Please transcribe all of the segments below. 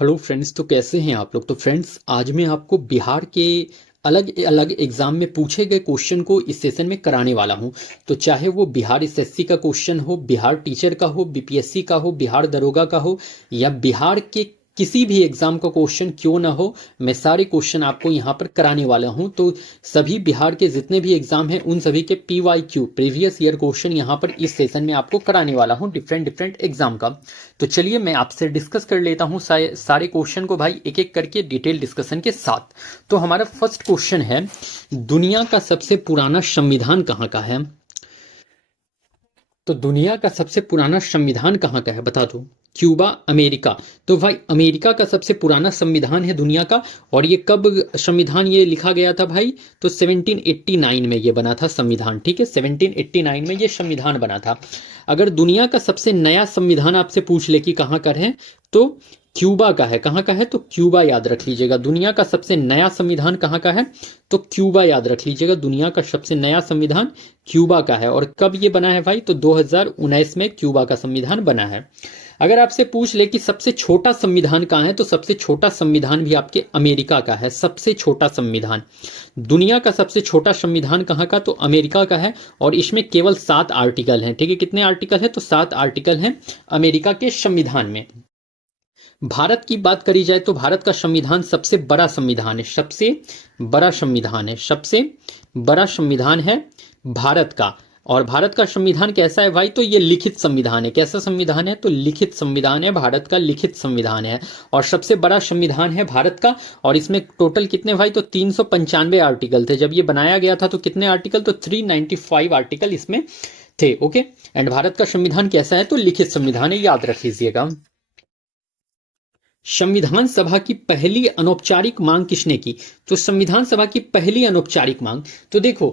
Hello friends. तो कैसे हैं आप लोग। तो फ्रेंड्स, आज मैं आपको बिहार के अलग अलग एग्जाम में पूछे गए क्वेश्चन को इस सेशन में कराने वाला हूं। तो चाहे वो बिहार एसएससी का क्वेश्चन हो, बिहार टीचर का हो, बीपीएससी का हो, बिहार दरोगा का हो, या बिहार के किसी भी एग्जाम का क्वेश्चन क्यों ना हो, मैं सारे क्वेश्चन आपको यहाँ पर कराने वाला हूं। तो सभी बिहार के जितने भी एग्जाम हैं उन सभी के PYQ प्रीवियस ईयर क्वेश्चन यहाँ पर इस सेशन में आपको कराने वाला हूँ, डिफरेंट डिफरेंट एग्जाम का। तो चलिए मैं आपसे डिस्कस कर लेता हूँ सारे क्वेश्चन को भाई, एक एक करके डिटेल डिस्कशन के साथ। तो हमारा फर्स्ट क्वेश्चन है, दुनिया का सबसे पुराना संविधान कहाँ का है। तो दुनिया का सबसे पुराना संविधान कहाँ का है बता दो। Cuba, America. तो भाई अमेरिका का सबसे पुराना संविधान है दुनिया का। और ये कब संविधान ये लिखा गया था भाई, तो 1789 में ये बना था संविधान। ठीक है, 1789 में ये संविधान बना था। अगर दुनिया का सबसे नया संविधान आपसे पूछ ले कि कहाँ का है, तो क्यूबा का है। कहाँ का है, तो क्यूबा याद रख लीजिएगा। दुनिया का सबसे नया संविधान कहाँ का है, तो क्यूबा याद रख लीजिएगा। दुनिया का सबसे नया संविधान क्यूबा का है। और कब ये बना है भाई, तो 2019 में क्यूबा का संविधान बना है। अगर आपसे पूछ ले कि सबसे छोटा संविधान कहाँ है, तो सबसे छोटा संविधान भी आपके अमेरिका का है। सबसे छोटा संविधान, दुनिया का सबसे छोटा संविधान कहाँ का, तो अमेरिका का है। और इसमें केवल 7 आर्टिकल हैं। ठीक है, कितने आर्टिकल है, तो 7 आर्टिकल हैं अमेरिका के संविधान में। भारत की बात करी जाए तो भारत का संविधान सबसे बड़ा संविधान है। सबसे बड़ा संविधान है, सबसे बड़ा संविधान है भारत का। और भारत का संविधान कैसा है भाई, तो ये लिखित संविधान है। कैसा संविधान है, तो लिखित संविधान है, भारत का लिखित संविधान है। और सबसे बड़ा संविधान है भारत का। और इसमें टोटल कितने भाई, तो 395 आर्टिकल थे। जब ये बनाया गया था तो कितने आर्टिकल, तो 395 आर्टिकल इसमें थे। ओके, एंड भारत का संविधान कैसा है, तो लिखित संविधान है, याद रख लीजिएगा। संविधान सभा की पहली अनौपचारिक मांग किसने की, तो संविधान सभा की पहली अनौपचारिक मांग, तो देखो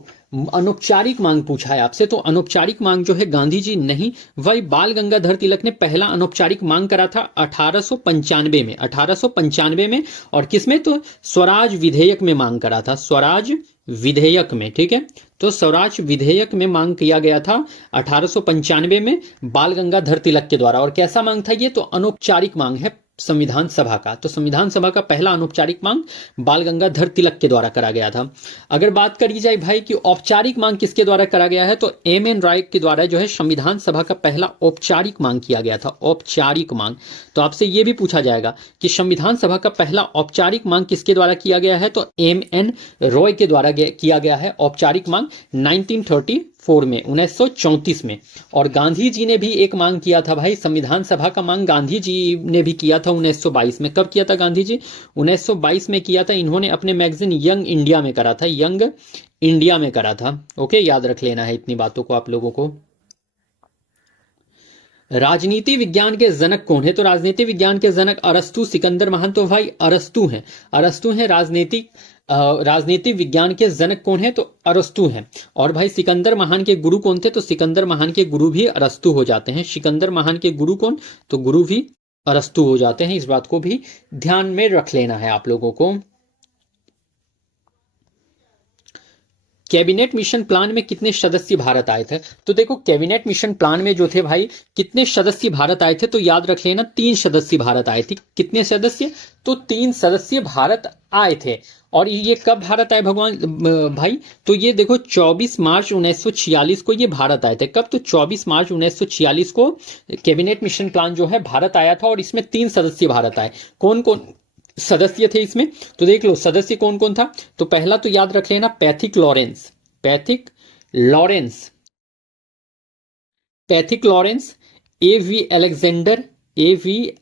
अनौपचारिक मांग पूछा है आपसे, तो अनौपचारिक मांग जो है गांधी जी नहीं, वही बाल गंगाधर तिलक ने पहला अनौपचारिक मांग करा था 1895 में। 1895 में। और किसमें, तो स्वराज विधेयक में मांग करा था। स्वराज विधेयक में। ठीक है, तो स्वराज विधेयक में मांग किया गया था 1895 में बाल गंगाधर तिलक के द्वारा। और कैसा मांग था ये, तो अनौपचारिक मांग है संविधान सभा का। तो संविधान सभा का पहला अनौपचारिक मांग बाल गंगाधर तिलक के द्वारा करा गया था। अगर बात करी जाए भाई कि औपचारिक मांग किसके द्वारा करा गया है, तो एम.एन. रॉय के द्वारा जो है संविधान सभा का पहला औपचारिक मांग किया गया था। औपचारिक मांग, तो आपसे यह भी पूछा जाएगा कि संविधान सभा का पहला औपचारिक मांग किसके द्वारा किया गया है, तो एम.एन. रॉय के द्वारा किया गया है औपचारिक मांग 1934 में, 1934 में। और गांधी जी ने भी एक मांग किया था भाई, संविधान सभा का मांग गांधी जी ने भी किया था 1922 में। कब किया था गांधी जी, 1922 में किया था। इन्होंने अपने मैगजीन यंग इंडिया में करा था। यंग इंडिया में करा था। ओके, याद रख लेना है इतनी बातों को आप लोगों को। राजनीति विज्ञान के जनक कौन है, तो राजनीति विज्ञान के जनक अरस्तु, सिकंदर महान। तो भाई अरस्तु हैं, अरस्तु हैं राजनीतिक विज्ञान के जनक कौन है, तो अरस्तु हैं। और भाई सिकंदर महान के गुरु कौन थे, तो सिकंदर महान के गुरु भी अरस्तु हो जाते हैं। सिकंदर महान के गुरु कौन, तो गुरु भी अरस्तु हो जाते हैं। इस बात को भी ध्यान में रख लेना है आप लोगों को। कैबिनेट मिशन प्लान में कितने सदस्य भारत आए थे, तो देखो कैबिनेट मिशन प्लान में जो थे भाई कितने सदस्य भारत आए थे, तो याद रख लेना 3 सदस्य भारत आए थे। कितने सदस्य, तो 3 सदस्य भारत आए थे। और ये कब भारत आए भगवान भाई, तो ये देखो 24 मार्च 1946 को ये भारत आए थे। कब, तो 24 मार्च 1946 को कैबिनेट मिशन प्लान जो है भारत आया था। और इसमें 3 सदस्य भारत आए। कौन कौन सदस्य थे इसमें, तो देख लो सदस्य कौन कौन था। तो पहला तो याद रख लेना Pethick Lawrence, Pethick Lawrence, Pethick Lawrence, A V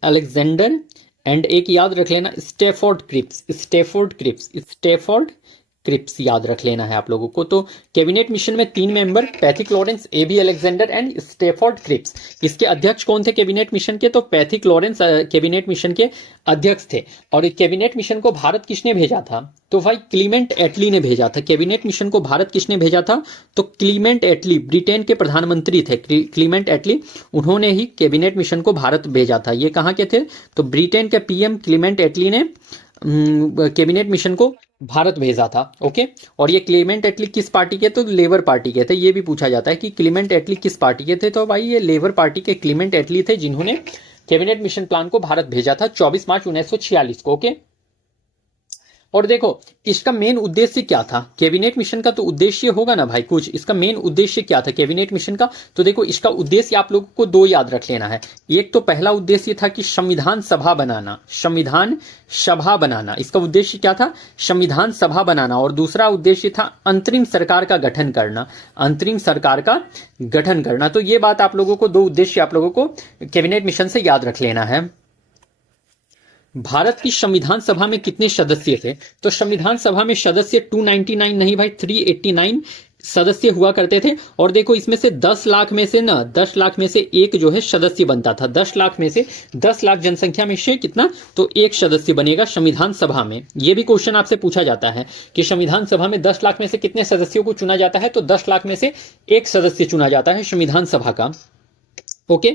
Alexander and एक याद रख लेना Stafford Cripps, Stafford Cripps, Stafford Cripps याद रख लेना है आप लोगों को। तो कैबिनेट मिशन में 3 member, Pethick Lawrence, A V. Alexander and Stafford Cripps. इसके अध्यक्ष कौन थे कैबिनेट मिशन के, तो पैथिक लॉरेंस कैबिनेट मिशन के अध्यक्ष थे। और कैबिनेट मिशन को भारत किसने भेजा था, तो भाई क्लीमेंट एटली ने भेजा था। कैबिनेट मिशन को भारत किसने भेजा था, तो क्लीमेंट एटली, ब्रिटेन के प्रधानमंत्री थे क्लीमेंट एटली, उन्होंने ही कैबिनेट मिशन को भारत भेजा था। ये कहाँ के थे, तो ब्रिटेन के पीएम क्लीमेंट एटली ने कैबिनेट मिशन को भारत भेजा था। ओके, और ये क्लेमेंट एटली किस पार्टी के, तो लेबर पार्टी के थे। ये भी पूछा जाता है कि क्लेमेंट एटली किस पार्टी के थे, तो भाई ये लेबर पार्टी के क्लेमेंट एटली थे जिन्होंने कैबिनेट मिशन प्लान को भारत भेजा था 24 मार्च 1946 को। ओके, और देखो इसका मेन उद्देश्य क्या था, कैबिनेट मिशन का तो उद्देश्य होगा ना भाई कुछ, इसका मेन उद्देश्य क्या था कैबिनेट मिशन का, तो देखो इसका उद्देश्य आप लोगों को दो याद रख लेना है। एक तो पहला उद्देश्य था कि संविधान सभा बनाना, संविधान सभा बनाना, इसका उद्देश्य क्या था, संविधान सभा बनाना, और दूसरा उद्देश्य था अंतरिम सरकार का गठन करना, अंतरिम सरकार का गठन करना। तो ये बात आप लोगों को, दो उद्देश्य आप लोगों को कैबिनेट मिशन से याद रख लेना है। भारत की संविधान सभा में कितने सदस्य थे, तो संविधान सभा में सदस्य 299 नहीं भाई 389 सदस्य हुआ करते थे। और देखो इसमें से 10 लाख में से ना 10 लाख में से एक जो है सदस्य बनता था, 10 लाख में से 10 लाख जनसंख्या में से कितना, तो एक सदस्य बनेगा संविधान सभा में। यह भी क्वेश्चन आपसे पूछा जाता है कि संविधान सभा में 10 लाख में से कितने सदस्यों को चुना जाता है, तो 10 लाख में से एक सदस्य चुना जाता है संविधान सभा का। ओके,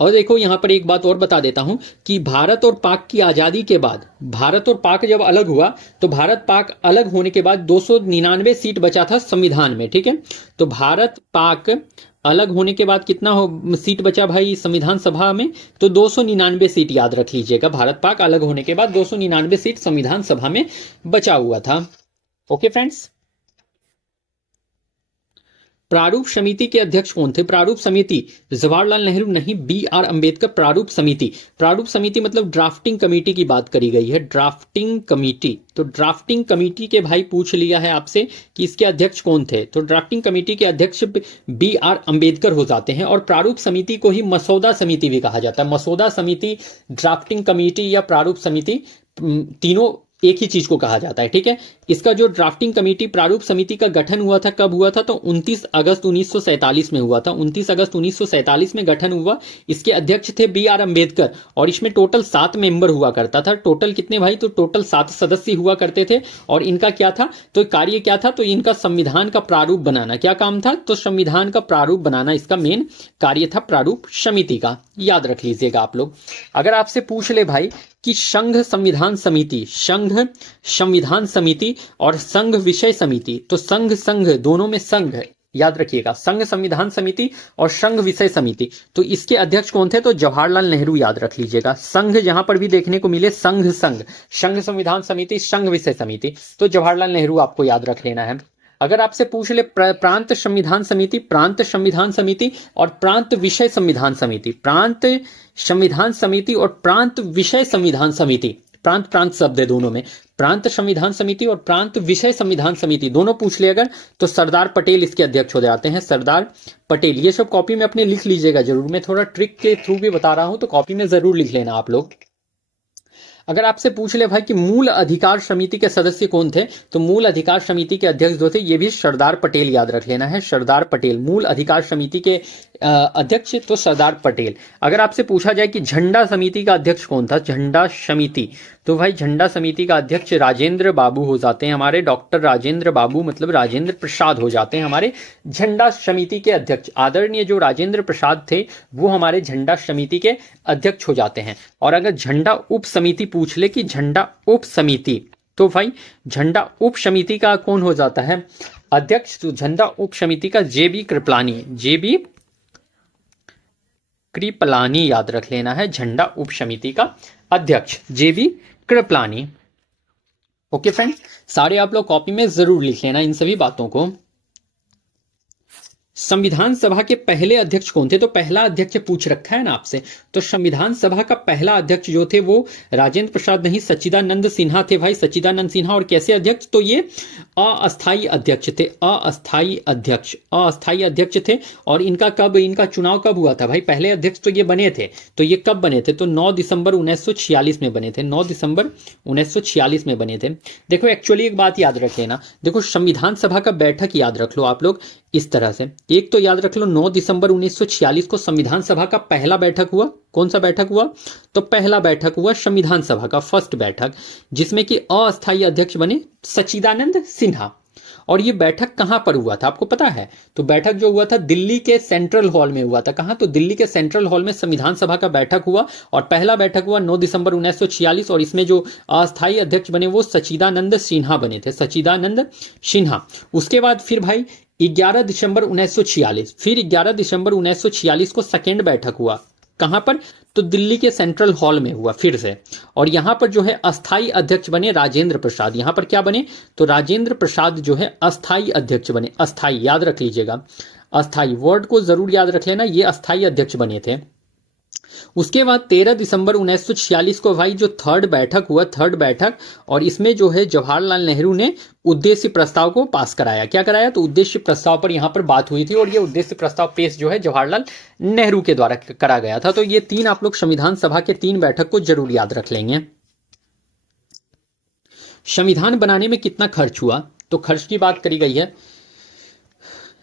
और देखो यहां पर एक बात और बता देता हूं कि भारत और पाक की आजादी के बाद, भारत और पाक जब अलग हुआ तो भारत पाक अलग होने के बाद 299 सीट बचा था संविधान में, ठीक है। तो भारत पाक अलग होने के बाद कितना सीट बचा भाई संविधान सभा में, तो 299 सीट याद रख लीजिएगा। भारत पाक अलग होने के बाद 299 सीट संविधान सभा में बचा हुआ था। ओके फ्रेंड्स, प्रारूप समिति के अध्यक्ष कौन थे, प्रारूप समिति जवाहरलाल नेहरू नहीं, बी.आर. अंबेडकर। प्रारूप समिति, प्रारूप समिति मतलब ड्राफ्टिंग कमेटी की बात करी गई है, ड्राफ्टिंग कमेटी। तो ड्राफ्टिंग कमेटी के भाई पूछ लिया है आपसे कि इसके अध्यक्ष कौन थे, तो ड्राफ्टिंग कमेटी के अध्यक्ष बी.आर. अंबेडकर हो जाते हैं। और प्रारूप समिति को ही मसौदा समिति भी कहा जाता है। मसौदा समिति, ड्राफ्टिंग कमेटी या प्रारूप समिति, तीनों एक ही चीज को कहा जाता है, ठीक है। इसका जो ड्राफ्टिंग कमेटी प्रारूप समिति का गठन हुआ था, कब हुआ था, तो 29 अगस्त 1947 में हुआ था। 29 अगस्त 1947 में गठन हुआ। इसके अध्यक्ष थे बी.आर. अंबेडकर, और इसमें टोटल 7 मेंबर हुआ करता था। टोटल कितने भाई, तो टोटल 7 सदस्य हुआ करते थे। और इनका क्या था, तो कार्य क्या था, तो इनका संविधान का प्रारूप बनाना, क्या काम था, तो संविधान का प्रारूप बनाना इसका मेन कार्य था प्रारूप समिति का। याद रख लीजिएगा आप लोग। अगर आपसे पूछ ले भाई कि संघ संविधान समिति, संघ संविधान समिति और संघ विषय समिति, तो संघ दोनों में संघ है, याद रखिएगा, संघ संविधान समिति और संघ विषय समिति। तो इसके अध्यक्ष कौन थे, तो जवाहरलाल नेहरू, याद रख लीजिएगा। संघ जहां पर भी देखने को मिले संघ संविधान समिति, संघ विषय समिति, तो जवाहरलाल नेहरू आपको याद रख लेना है। अगर आपसे पूछ ले प्रांत संविधान समिति, प्रांत संविधान समिति और प्रांत विषय संविधान समिति, प्रांत संविधान समिति और प्रांत विषय संविधान समिति, प्रांत प्रांत शब्द है दोनों में, प्रांत संविधान समिति और प्रांत विषय संविधान समिति दोनों पूछ ले अगर, तो सरदार पटेल इसके अध्यक्ष हो जाते हैं, सरदार पटेल। ये सब कॉपी में अपने लिख लीजिएगा जरूर, मैं थोड़ा ट्रिक के थ्रू भी बता रहा हूं, तो कॉपी में जरूर लिख लेना आप लोग। अगर आपसे पूछ ले भाई कि मूल अधिकार समिति के सदस्य कौन थे, तो मूल अधिकार समिति के अध्यक्ष जो थे ये भी सरदार पटेल, याद रख लेना है, सरदार पटेल। मूल अधिकार समिति के अध्यक्ष तो सरदार पटेल। अगर आपसे पूछा जाए कि झंडा समिति का अध्यक्ष कौन था, झंडा समिति, तो भाई झंडा समिति का अध्यक्ष राजेंद्र बाबू हो जाते हैं हमारे, डॉक्टर राजेंद्र बाबू, मतलब राजेंद्र प्रसाद हो जाते हैं हमारे झंडा समिति के अध्यक्ष। आदरणीय जो राजेंद्र प्रसाद थे वो हमारे झंडा समिति के अध्यक्ष हो जाते हैं। और अगर झंडा उप समिति पूछ ले कि झंडा उप समिति, तो भाई झंडा उप समिति का कौन हो जाता है अध्यक्ष, तो झंडा उप समिति का जे.बी. कृपलानी, जे.बी. कृपलानी, याद रख लेना है, झंडा उप समिति का अध्यक्ष जे.बी. कृपलानी। ओके फ्रेंड्स, सारे आप लोग कॉपी में जरूर लिख लेना इन सभी बातों को। संविधान सभा के पहले अध्यक्ष कौन थे, तो पहला अध्यक्ष पूछ रखा है ना आपसे, तो संविधान सभा का पहला अध्यक्ष जो थे वो राजेंद्र प्रसाद नहीं, सच्चिदानंद सिन्हा थे भाई, सच्चिदानंद सिन्हा। और कैसे अध्यक्ष, तो ये अस्थाई अध्यक्ष थे, अस्थाई अध्यक्ष थे। और इनका चुनाव कब हुआ था भाई, पहले अध्यक्ष तो ये बने थे, तो ये कब बने थे, तो 9 दिसंबर 1946 में बने थे, 9 दिसंबर 1946 में बने थे। देखो एक्चुअली एक बात याद रख लेना, देखो संविधान सभा का बैठक याद रख लो आप लोग इस तरह से। एक तो याद रख लो 9 दिसंबर 1946 को संविधान सभा का पहला बैठक हुआ। कौन सा बैठक हुआ, तो पहला बैठक हुआ संविधान सभा का, फर्स्ट बैठक, जिसमें कि अस्थायी अध्यक्ष बने सच्चिदानंद सिन्हा। और ये बैठक कहां पर हुआ था आपको पता है, तो बैठक जो हुआ था दिल्ली के सेंट्रल हॉल में हुआ था। कहां, तो दिल्ली के सेंट्रल हॉल में संविधान सभा का बैठक हुआ। और पहला बैठक हुआ 9 दिसंबर 1946, और इसमें जो अस्थायी अध्यक्ष बने वो सच्चिदानंद सिन्हा बने थे, सच्चिदानंद सिन्हा। उसके बाद फिर भाई 11 दिसंबर 1946, फिर 11 दिसंबर 1946 को सेकेंड बैठक हुआ, कहां पर? तो दिल्ली के सेंट्रल हॉल में हुआ फिर से। और यहां पर जो है अस्थाई अध्यक्ष बने राजेंद्र प्रसाद। यहां पर क्या बने? तो राजेंद्र प्रसाद जो है अस्थाई अध्यक्ष बने। अस्थाई याद रख लीजिएगा, अस्थाई वर्ड को जरूर याद रख लेना, ये अस्थाई अध्यक्ष बने थे। उसके बाद 13 दिसंबर 1946 को भाई जो थर्ड बैठक हुआ, थर्ड बैठक, और इसमें जो है जवाहरलाल नेहरू ने उद्देश्य प्रस्ताव को पास कराया। क्या कराया? तो उद्देश्य प्रस्ताव पर यहां पर बात हुई थी और ये उद्देश्य प्रस्ताव पेश जो है जवाहरलाल नेहरू के द्वारा करा गया था। तो ये तीन आप लोग संविधान सभा के तीन बैठक को जरूर याद रख लेंगे। संविधान बनाने में कितना खर्च हुआ? तो खर्च की बात करी गई है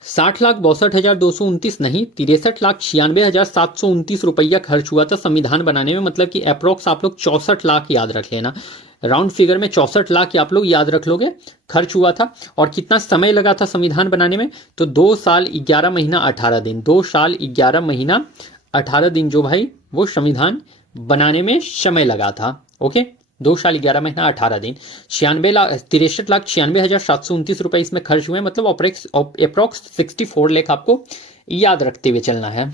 60,62,229 नहीं, 63,96,729 रुपया खर्च हुआ था संविधान बनाने में। मतलब कि अप्रोक्स आप लोग 64 लाख याद रख लेना, राउंड फिगर में 64 लाख आप लोग याद रख लोगे खर्च हुआ था। और कितना समय लगा था संविधान बनाने में? तो 2 साल 11 महीना 18 दिन, 2 साल 11 महीना 18 दिन जो भाई वो संविधान बनाने में समय लगा था। ओके, 2 साल 11 महीना 18 दिन। 63,96,729 रुपए इसमें खर्च हुए। मतलब अप्रोक्स 64 लाख आपको याद रखते हुए चलना है।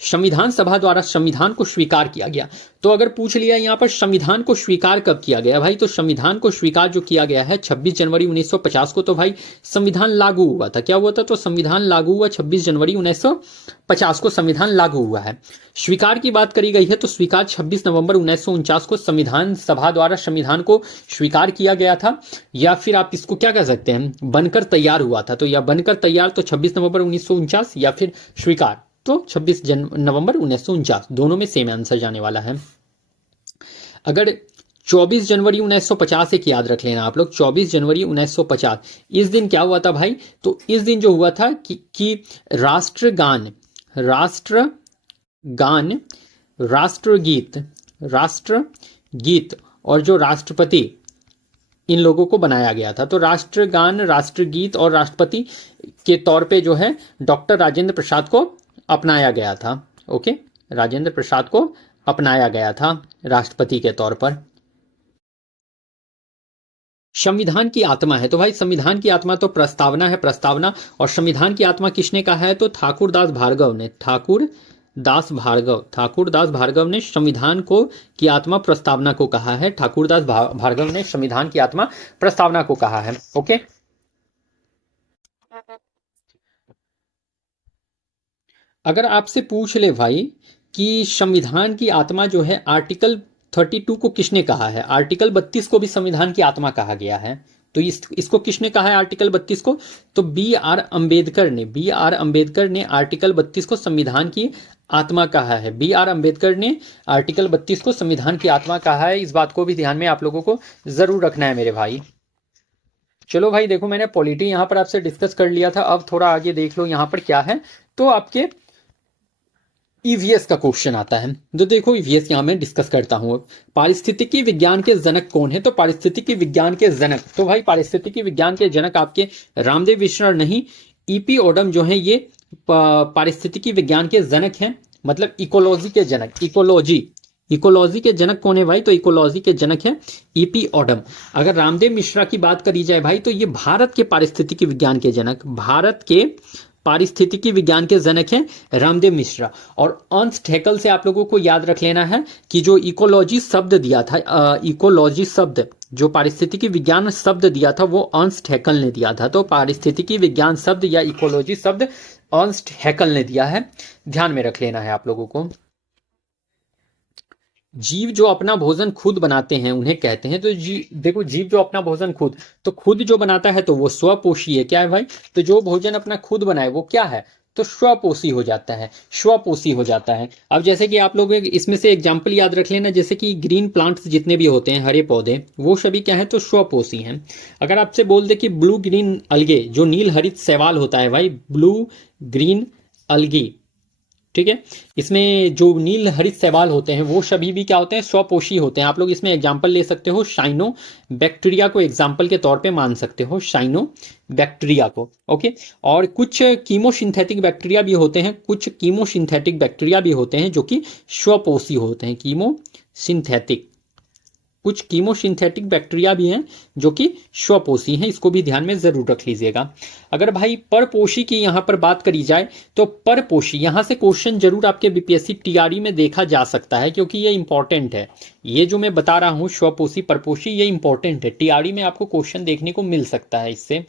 संविधान सभा द्वारा संविधान को स्वीकार किया गया। तो अगर पूछ लिया यहां पर संविधान को स्वीकार कब किया गया भाई, तो संविधान को स्वीकार जो किया गया है 26 जनवरी 1950 को। तो भाई संविधान लागू हुआ था। क्या हुआ था? तो संविधान लागू हुआ 26 जनवरी 1950 को संविधान लागू हुआ है। स्वीकार की बात करी गई है तो स्वीकार 26 नवंबर 1949 को संविधान सभा द्वारा संविधान को स्वीकार किया गया था। या फिर आप इसको क्या कह सकते हैं, बनकर तैयार हुआ था। तो या बनकर तैयार तो 26 नवंबर 1949 या फिर स्वीकार तो 26 नवंबर 1949, दोनों में सेम आंसर जाने वाला है। अगर 24 जनवरी 1950 एक याद रख लेना आप लोग, 24 जनवरी 1950 इस दिन क्या हुआ था भाई? तो इस दिन जो हुआ था कि राष्ट्रगान, राष्ट्रगीत और जो राष्ट्रपति, इन लोगों को बनाया गया था। तो राष्ट्रगान, राष्ट्रगीत और राष्ट्रपति के तौर पे जो है डॉक्टर राजेंद्र प्रसाद को अपनाया गया था। ओके, राजेंद्र प्रसाद को अपनाया गया था राष्ट्रपति के तौर पर। संविधान की आत्मा है तो भाई संविधान की आत्मा तो प्रस्तावना है, प्रस्तावना। और संविधान की आत्मा किसने कहा है? तो ठाकुरदास भार्गव ने, ठाकुरदास भार्गव ने संविधान को की आत्मा प्रस्तावना को कहा है। ठाकुरदास भार्गव ने संविधान की आत्मा प्रस्तावना को कहा है। ओके, अगर आपसे पूछ ले भाई कि संविधान की आत्मा जो है आर्टिकल 32 को किसने कहा है? आर्टिकल 32 को भी संविधान की आत्मा कहा गया है। तो इसको किसने कहा है आर्टिकल 32 को? तो बी.आर. अंबेडकर ने आर्टिकल 32 को संविधान की आत्मा कहा है। बी.आर. अंबेडकर ने आर्टिकल 32 को संविधान की आत्मा कहा है। इस बात को भी ध्यान में आप लोगों को जरूर रखना है मेरे भाई। चलो भाई देखो, मैंने पॉलिटी यहां पर आपसे डिस्कस कर लिया था। अब थोड़ा आगे देख लो यहां पर क्या है। तो आपके ईवीएस का क्वेश्चन आता है। तो देखो ईवीएस यहां मैं डिस्कस करता हूं। पारिस्थितिकी विज्ञान के जनक कौन है? तो पारिस्थितिकी विज्ञान के जनक, तो भाई पारिस्थितिकी विज्ञान के जनक आपके रामदेव मिश्रा नहीं, ईपी ओडम जो है ये पारिस्थितिकी विज्ञान के जनक हैं। मतलब इकोलॉजी के जनक, इकोलॉजी के जनक कौन है भाई? तो इकोलॉजी के जनक है ईपी ओडम। अगर रामदेव मिश्रा की बात करी जाए भाई तो ये भारत के पारिस्थितिकी विज्ञान के जनक, भारत के पारिस्थितिकी विज्ञान के जनक हैं रामदेव मिश्रा। और अर्नस्ट हैकेल से आप लोगों को याद रख लेना है कि जो इकोलॉजी शब्द दिया था, इकोलॉजी शब्द जो पारिस्थितिकी विज्ञान शब्द दिया था वो अर्नस्ट हैकेल ने दिया था। तो पारिस्थितिकी विज्ञान शब्द या इकोलॉजी शब्द अर्नस्ट हैकेल ने दिया है, ध्यान में रख लेना है आप लोगों को। जीव जो अपना भोजन खुद बनाते हैं उन्हें कहते हैं, तो देखो जीव जो अपना भोजन खुद जो बनाता है तो वो स्वपोषी है। क्या है भाई? तो जो भोजन अपना खुद बनाए वो क्या है? तो स्वपोषी हो जाता है, स्वपोषी हो जाता है। अब जैसे कि आप लोग इसमें से एग्जाम्पल याद रख लेना, जैसे कि ग्रीन प्लांट्स जितने भी होते हैं, हरे पौधे, वो सभी क्या है? तो स्वपोषी हैं। अगर आपसे बोल दे कि ब्लू ग्रीन अलगे, जो नील हरित शैवाल होता है भाई, ब्लू ग्रीन अलगी, ठीक है, इसमें जो नील हरित शैवाल होते हैं वो सभी भी क्या होते हैं? स्वपोषी होते हैं। आप लोग इसमें एग्जाम्पल ले सकते हो, साइनो बैक्टीरिया को एग्जाम्पल के तौर पे मान सकते हो, साइनो बैक्टीरिया को। ओके, और कुछ कीमोसिंथेटिक बैक्टीरिया भी होते हैं, कुछ कीमोसिंथेटिक बैक्टीरिया भी होते हैं जो कि स्वपोषी होते हैं, कीमोसिंथेटिक। कुछ कीमोसिंथेटिक बैक्टीरिया भी हैं जो कि स्वपोषी हैं, इसको भी ध्यान में जरूर रख लीजिएगा। अगर भाई परपोषी की यहां पर बात करी जाए तो परपोषी, यहां से क्वेश्चन जरूर आपके बीपीएससी टीआरई में देखा जा सकता है, क्योंकि ये इंपॉर्टेंट है। ये जो मैं बता रहा हूं स्वपोषी परपोषी, ये इंपॉर्टेंट है, टीआरई में आपको क्वेश्चन देखने को मिल सकता है इससे।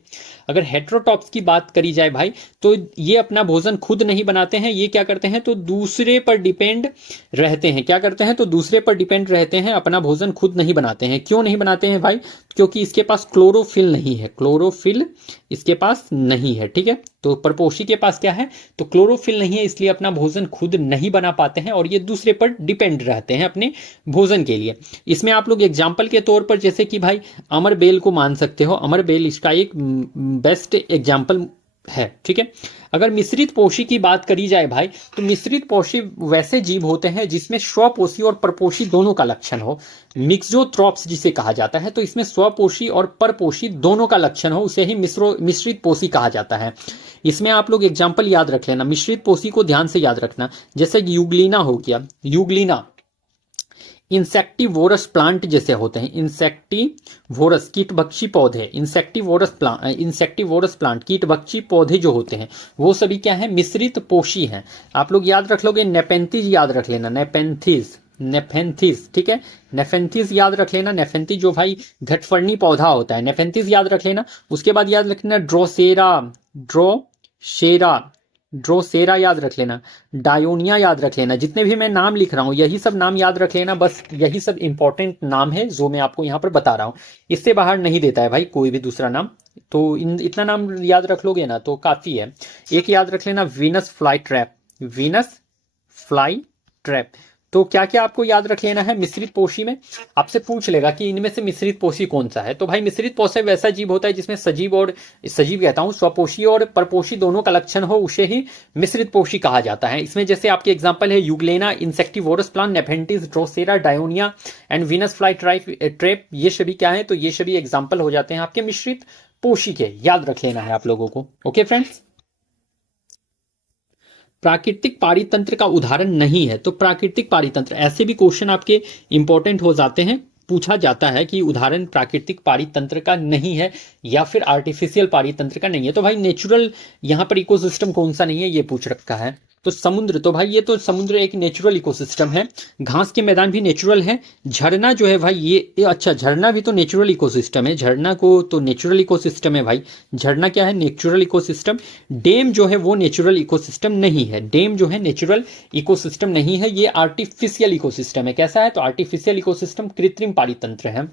अगर हेट्रोटॉप्स की बात करी जाए भाई, तो ये अपना भोजन खुद नहीं बनाते हैं, ये क्या करते हैं तो दूसरे पर डिपेंड रहते हैं। क्या करते हैं तो दूसरे पर डिपेंड रहते हैं, अपना भोजन खुद नहीं बनाते हैं। क्यों नहीं बनाते हैं भाई? क्योंकि इसके पास क्लोरोफिल नहीं है, क्लोरोफिल इसके पास नहीं है, ठीक है। तो परपोषी के पास क्या है तो क्लोरोफिल नहीं है, इसलिए अपना भोजन खुद नहीं बना पाते हैं और ये दूसरे पर डिपेंड रहते हैं अपने भोजन के लिए। इसमें आप लोग एग्जाम्पल के तौर पर जैसे कि भाई अमर बेल को मान सकते हो, अमर बेल इसका एक बेस्ट एग्जाम्पल है, ठीक है। अगर मिश्रित पोषी की बात करी जाए भाई, तो मिश्रित पोषी वैसे जीव होते हैं जिसमें स्वपोषी और परपोषी दोनों का लक्षण हो, मिक्सोट्रॉप्स जिसे कहा जाता है। तो इसमें स्वपोषी और परपोषी दोनों का लक्षण हो, उसे ही मिश्रित पोषी कहा जाता है। इसमें आप लोग एग्जाम्पल याद रख लेना, मिश्रित पोषी को ध्यान से याद रखना, जैसे यूग्लिना हो गया, यूग्लिना इंसेक्टिवोरस प्लांट जैसे होते हैं, इंसेक्टिवोरस कीटभक्षी पौधे, इंसेक्टिवोरस प्लांट कीटभक्षी पौधे जो होते हैं वो सभी क्या है मिश्रित पोषी हैं। आप लोग याद रख लोगे, नेपेंथिस याद रख लेना, नेफेंथिस, ठीक है, नेफेंथिस याद रख लेना, नेफेंथिस जो भाई घटफड़नी पौधा होता है, नेफेंथिस याद रख लेना। उसके बाद याद रखना ड्रोसेरा याद रख लेना, डायोनिया याद रख लेना। जितने भी मैं नाम लिख रहा हूं यही सब नाम याद रख लेना, बस यही सब इंपॉर्टेंट नाम है जो मैं आपको यहां पर बता रहा हूं, इससे बाहर नहीं देता है भाई कोई भी दूसरा नाम। तो इतना नाम याद रख लोगे ना तो काफी है। एक याद रख लेना वीनस फ्लाई ट्रैप। तो क्या क्या आपको याद रख लेना है मिश्रित पोषी में? आपसे पूछ लेगा कि इनमें से मिश्रित पोषी कौन सा है, तो भाई मिश्रित पोषी वैसा जीव होता है जिसमें सजीव कहता हूं स्वपोषी और परपोषी दोनों का लक्षण हो, उसे ही मिश्रित पोषी कहा जाता है। इसमें जैसे आपके एग्जांपल है euglena, insectivorous plant, नेफेंथिस, Drosera, Dionaea and Venus fly trap, ये सभी क्या है तो ये सभी एग्जाम्पल हो जाते हैं आपके मिश्रित पोषी के, याद रख लेना है आप लोगों को। ओके फ्रेंड्स, प्राकृतिक पारितंत्र का उदाहरण नहीं है, तो प्राकृतिक पारितंत्र ऐसे भी क्वेश्चन आपके इंपॉर्टेंट हो जाते हैं, पूछा जाता है कि उदाहरण प्राकृतिक पारितंत्र का नहीं है या फिर आर्टिफिशियल पारितंत्र का नहीं है। तो भाई नेचुरल यहां पर इकोसिस्टम कौन सा नहीं है ये पूछ रखा है, तो समुद्र, तो भाई ये तो समुद्र एक नेचुरल इकोसिस्टम है, घास के मैदान भी नेचुरल है, झरना जो है भाई ये अच्छा झरना भी तो नेचुरल इकोसिस्टम है, झरना को तो नेचुरल इकोसिस्टम है भाई, झरना क्या है नेचुरल इकोसिस्टम। डैम जो है वो नेचुरल इकोसिस्टम नहीं है, डैम जो है नेचुरल इकोसिस्टम नहीं है, ये आर्टिफिशियल इकोसिस्टम है। कैसा है तो आर्टिफिशियल इकोसिस्टम, कृत्रिम पारितंत्र है।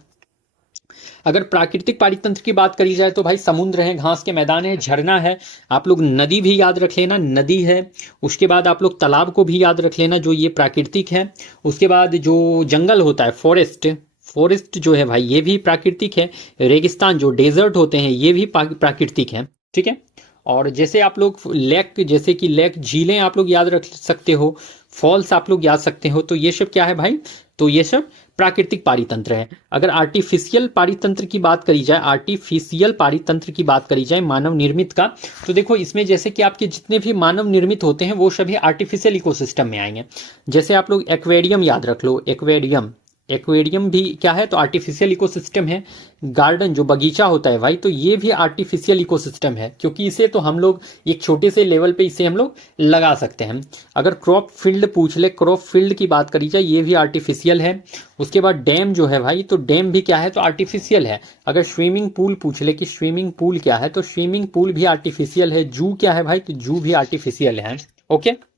अगर प्राकृतिक पारितंत्र की बात करी जाए तो भाई समुद्र है, घास के मैदान है, झरना है, आप लोग नदी भी याद रख लेना, नदी है। उसके बाद आप लोग तालाब को भी याद रख लेना जो ये प्राकृतिक है। उसके बाद जो जंगल होता है फॉरेस्ट जो है भाई ये भी प्राकृतिक है। रेगिस्तान जो डेजर्ट होते हैं ये भी प्राकृतिक है, ठीक है। और जैसे आप लोग लेक, जैसे कि लेक झीलें आप लोग याद रख सकते हो, फॉल्स आप लोग याद सकते हो, तो ये सब क्या है भाई तो ये सब प्राकृतिक पारितंत्र है। अगर आर्टिफिशियल पारितंत्र की बात करी जाए, मानव निर्मित का, तो देखो इसमें जैसे कि आपके जितने भी मानव निर्मित होते हैं वो सभी आर्टिफिशियल इकोसिस्टम में आएंगे। जैसे आप लोग एक्वेरियम याद रख लो, एक्वेरियम भी क्या है तो आर्टिफिशियल इकोसिस्टम है। गार्डन जो बगीचा होता है भाई तो ये भी आर्टिफिशियल इकोसिस्टम है, क्योंकि इसे तो हम लोग एक छोटे से लेवल पे इसे हम लोग लगा सकते हैं। अगर क्रॉप फील्ड पूछ ले, क्रॉप फील्ड की बात करी जाए ये भी आर्टिफिशियल है। उसके बाद डैम जो है भाई तो डैम भी क्या है तो आर्टिफिशियल है। अगर स्विमिंग पूल पूछ ले कि स्विमिंग पूल क्या है तो स्विमिंग पूल भी आर्टिफिशियल है। जू क्या है भाई तो जू भी आर्टिफिशियल है। ओके,